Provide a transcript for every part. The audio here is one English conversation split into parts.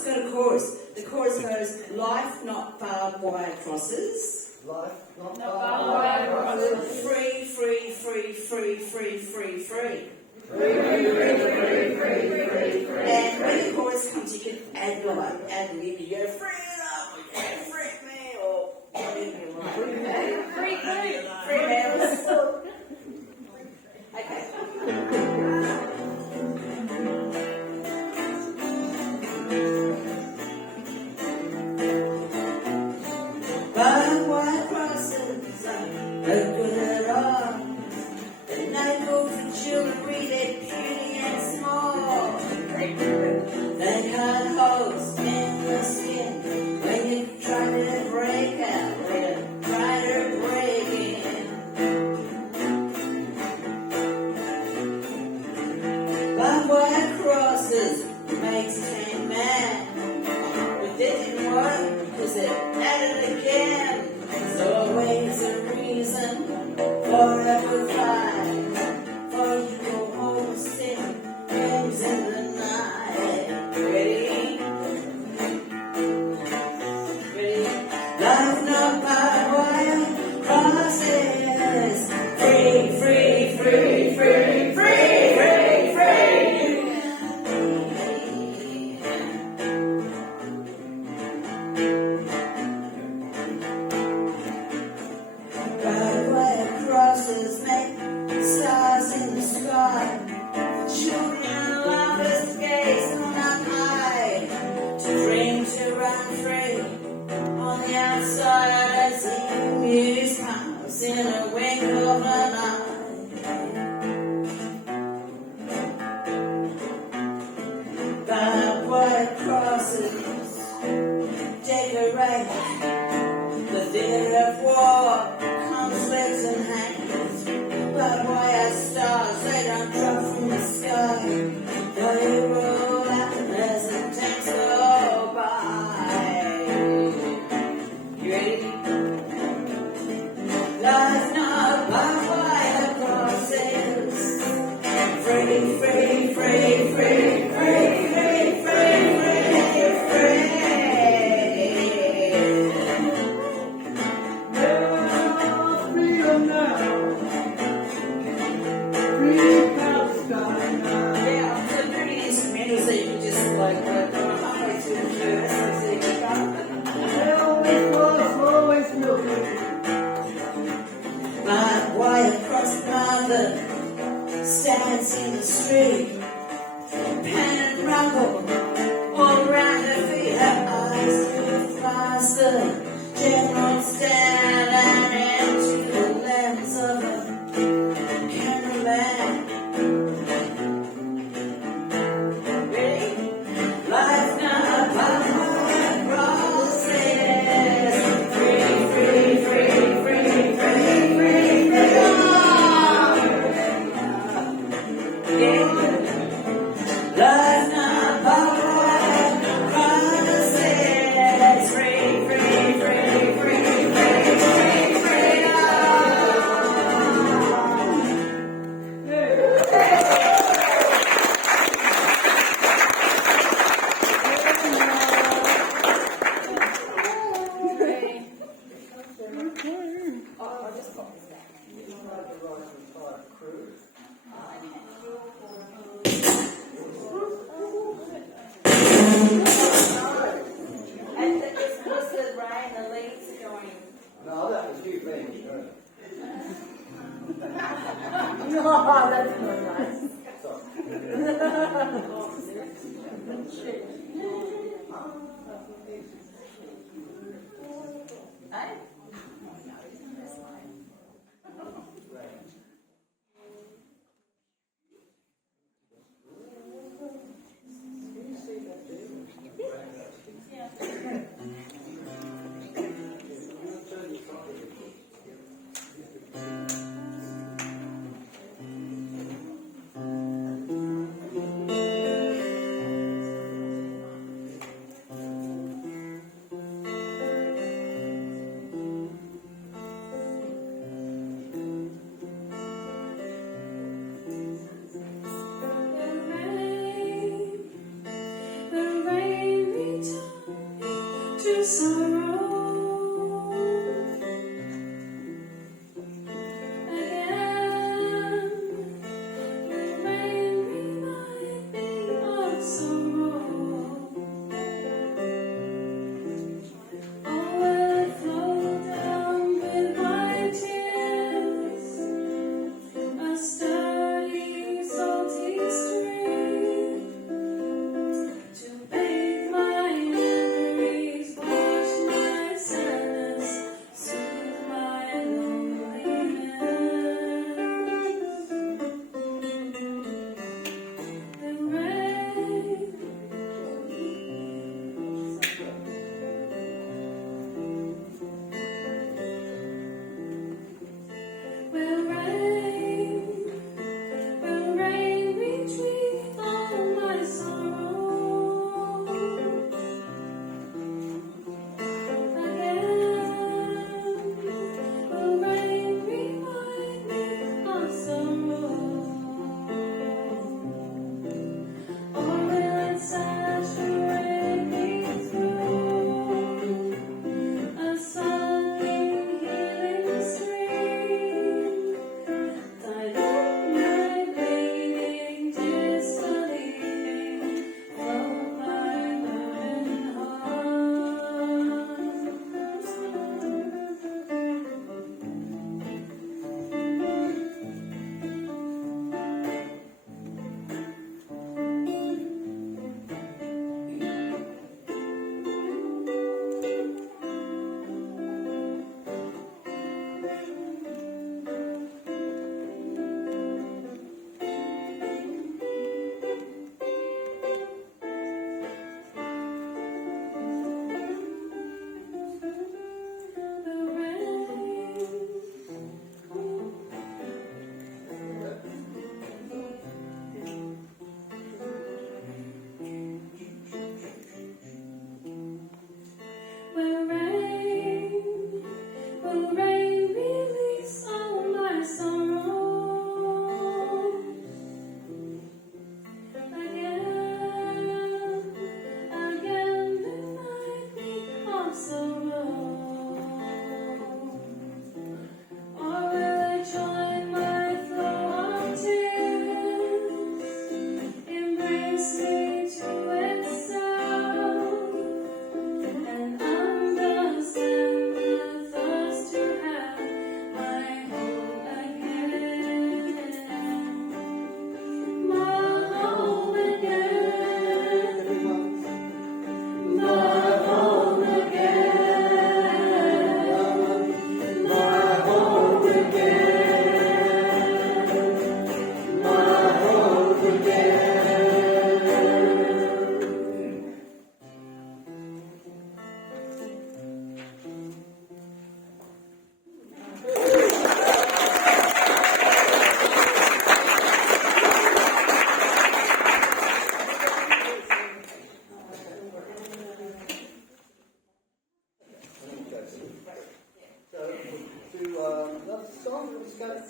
it's got a chorus. The chorus goes, life not barbed wire crosses. Life not barbed wire crosses. Free, free, free, free, free, free, free. And when the chorus comes, you can add lib. You go, free it up, or you go, free me, or whatever you like. Free males. Okay. Barbed wire crosses are no good at all. They're no good for jewelry, they're puny and small. They cut holes in the skin when you try to break out, when you try to break in. Barbed wire crosses makes a man mad, but they didn't work because they're at it again. There's always a reason for every fight, for you go home sing games in the night. Ready? Ready? Life not barbed wire crosses. Free, free, free, free, free, free, free. Barbed wire crosses make stars in the sky. Children and lovers gaze on up high. To dream to run free on the outside as the muse comes in a wink of an eye. Barbed wire crosses decorate the theatre of war, conflicts and hangs. Barbed wire stars, they don't drop from the sky. They roll out as the tanks go by. You ready? Life not barbed wire crosses. Free, free, free, free, free, free, free, free, free. Yeah, so pretty instrumentals that you just like halfway through the verse and see you go. Barbed wire cross mother stands in the street, pan and rumble all around her feet. Her eyes move faster. General stand and into the lens of a cameraman. Ready? Life now, barbed wire crosses. Free, free, free, free, free, free, free. Life now, barbed wire crosses. Free, free, free, free, free, free, free. And this was the Ryan, the leads going. No, that was you, baby. No, that's not nice. Hey?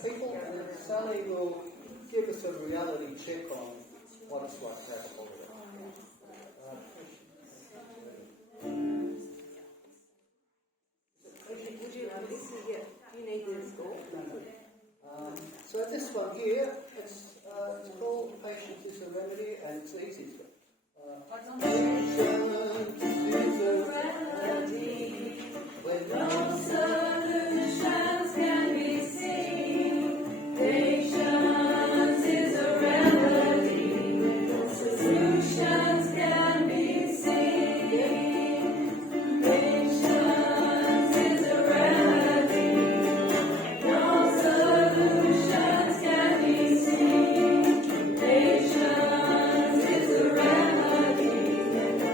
People, and then Sally will give us a reality check on what it's like to have a holiday. So this one here, it's called Patience is a Remedy, and it's easy. Patience is a remedy when no solutions can be seen. Patience is a remedy when no solutions can be seen. Patience is a remedy when no solutions can be seen. Patience is a remedy when no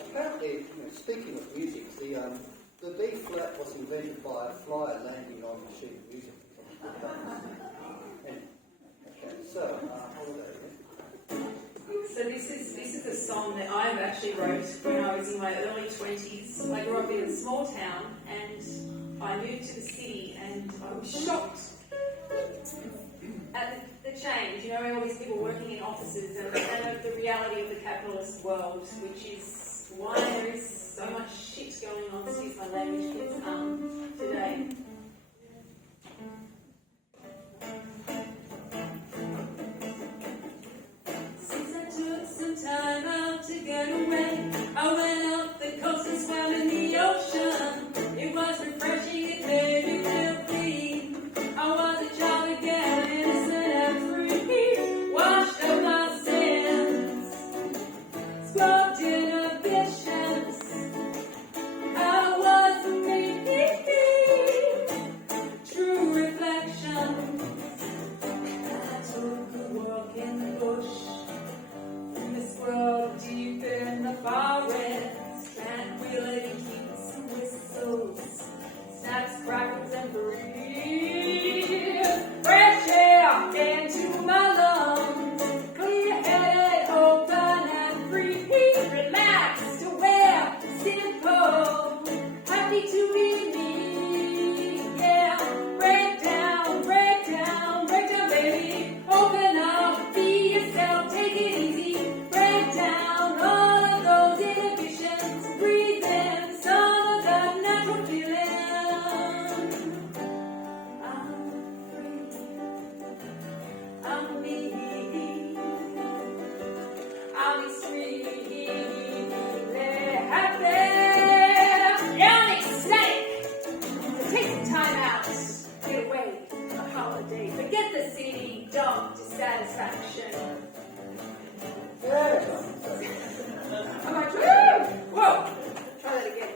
Apparently, speaking of music, the B flat was invented by a flyer landing on a sheet of music. Okay, so holiday. So this is a song that I actually wrote when I was in my early 20s. I grew up in a small town and I moved to the city and I was shocked at the change. You know, all these people working in offices and the reality of the capitalist world, which is why there is so much shit going on, excuse my language, kids, today. Time out to get away. I went up the coast and swam in the ocean. It was refreshing, it made me feel clean. I was a jolly girl, innocent and free. Washed up my sins, swapped inhibitions. I was me, true reflection. I took a walk in the bush. World deep in the forest, tranquility keeps some whistles, snaps, crackles, and breathe. Fresh air into my lungs, clear-headed, open and free. Relaxed, aware, simple, happy to be me. Yeah, break down, baby. Open up, be yourself, take it easy. Break down all of those inhibitions. Breathe in some of that natural feeling. I'm free. I'm me. I'm extremely happy. I'm ecstatic. So take some time out. Get away on a holiday. Forget the city. Dump dissatisfaction. I'm like, woo! Whoa! Try that again.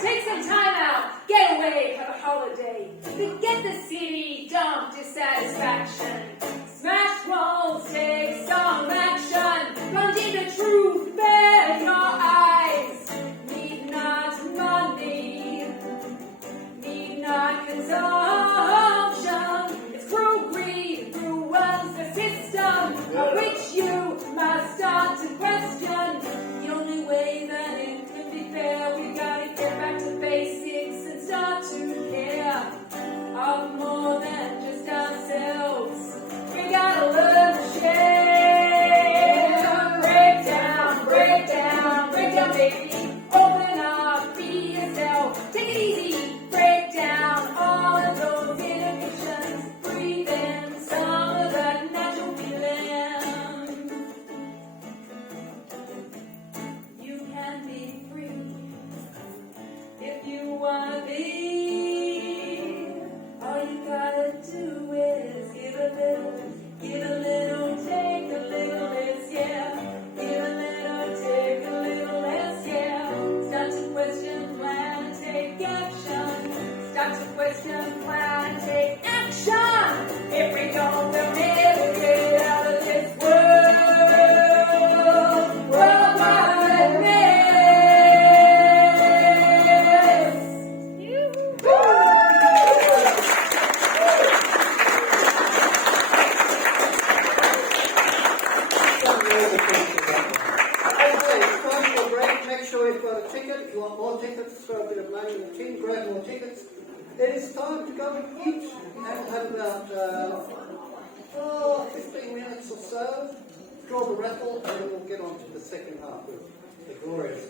Take some time out. Get away. Have a holiday. Forget the city. Dump dissatisfaction. Smash walls. Take some action. Plunge into truth. Bare your eyes. Need not money. Need not consumption. It's cruel greed. Ruins the system. Which you must start to question. The only way that it can be fair, we gotta get back to basics and start to care of more than just ourselves. We gotta learn to share. Break down, baby. Open up, be yourself. Take it easy. Break down all of those inhibitions. Breathe in some of that natural feeling. You can be free if you wanna be. All you gotta do is give a little, take a little less, yeah. Give a little, take a little less, yeah. Start to question, plan, take action. Start to question, plan, take action. If we don't, we'll never get out of this worldwide mess. Make sure you've got a ticket. If you want more tickets, throw a bit of money in the tin, grab more tickets. It is time to go and eat. And have about 15 minutes or so. Draw the raffle, and then we'll get on to the second half of the glorious